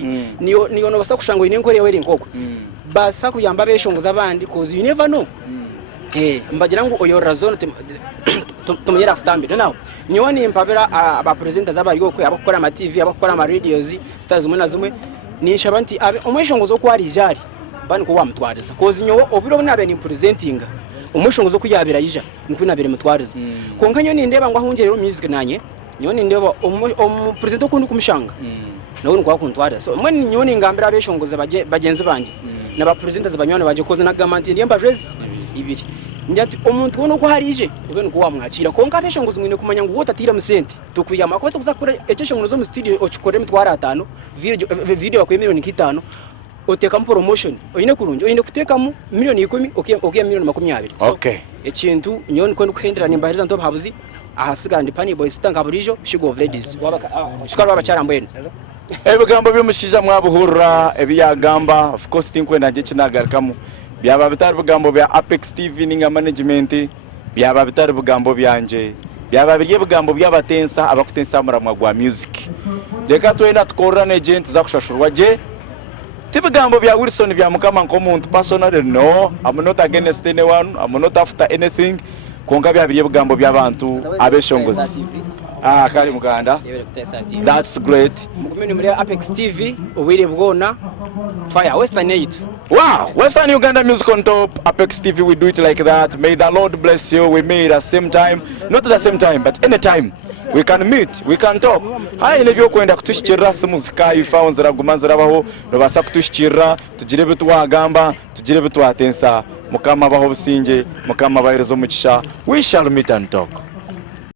niyo no basa kushango ine nkore weri nkoko basa kuyamba beshongoza abandi cause you never know mbagira ngo oyo razone tumuyera afutambi nawo niyo ni impabera aba presenters abayo ko abakora ama TV abakora ama radios stars mwe na zimwe nisha banti umweshongozo ko ari jari bani ko wamutwariza cause nyo obiro nabe ni presenting umweshongozo ko yabira yija niko nabere mutwariza konka nyo ni ndeba ngo ahungerero music nanye nyo ni ndeba presenter ko ndikumushanga nawe ngo wakuntwara so mwe nyo ni ngambira abeshongoza bagenzi banje naba presenters banyone baje koze na gamanti ndiyamba jezi ibiri njati umuntu wono ko harije ubene ko wamwakira konka abeshongoza mwine kumanya ngo wotatira musente tukuyama ko tukuzakora ekeshongozo zo mu studio ochikore mutwara 5 video bakwe miliyoni 5 oteka promotion oyine kurunje oyine kutekamo miliyoni 10 okiya miliyoni 20 so ekintu nyoni ko ndikuhendera nimbahiriza nto babuzi ahasigande pani boys tanga burijo shigo of ladies wabaka shikaro babacarambwene ebigambo byomushija mwabuhurra ebiyagamba of course tinkwenda nje kinagarikamu byaba bitari bigambo bya Apex TV ninga management byaba bitari bigambo byanje byaba biriye bigambo byabatensa abakutensa muramwa gwa music reka twenda tukorane je tuzakushashurwa je tibigambo bya Wilson bya mukama nkomuntu personally no I'm not against anyone I'm not after anything konga bya biriye bigambo by'abantu abeshongozi kari muganda that's great mukumene muri Apex TV ubire bwona fire Western Aid. Wow, Western Uganda Music on Top, Apex TV, we do it like that. May the Lord bless you. We meet at the same time, not at the same time, but anytime. We can meet, we can talk. Hai nivyo kwenda kutushikira muzika ifaunzira gumanzira baho robasa kutushikira tugire bitwagamba tugire bitwatensa mukama baho businge mukama baherezo mukisha we shall meet and talk.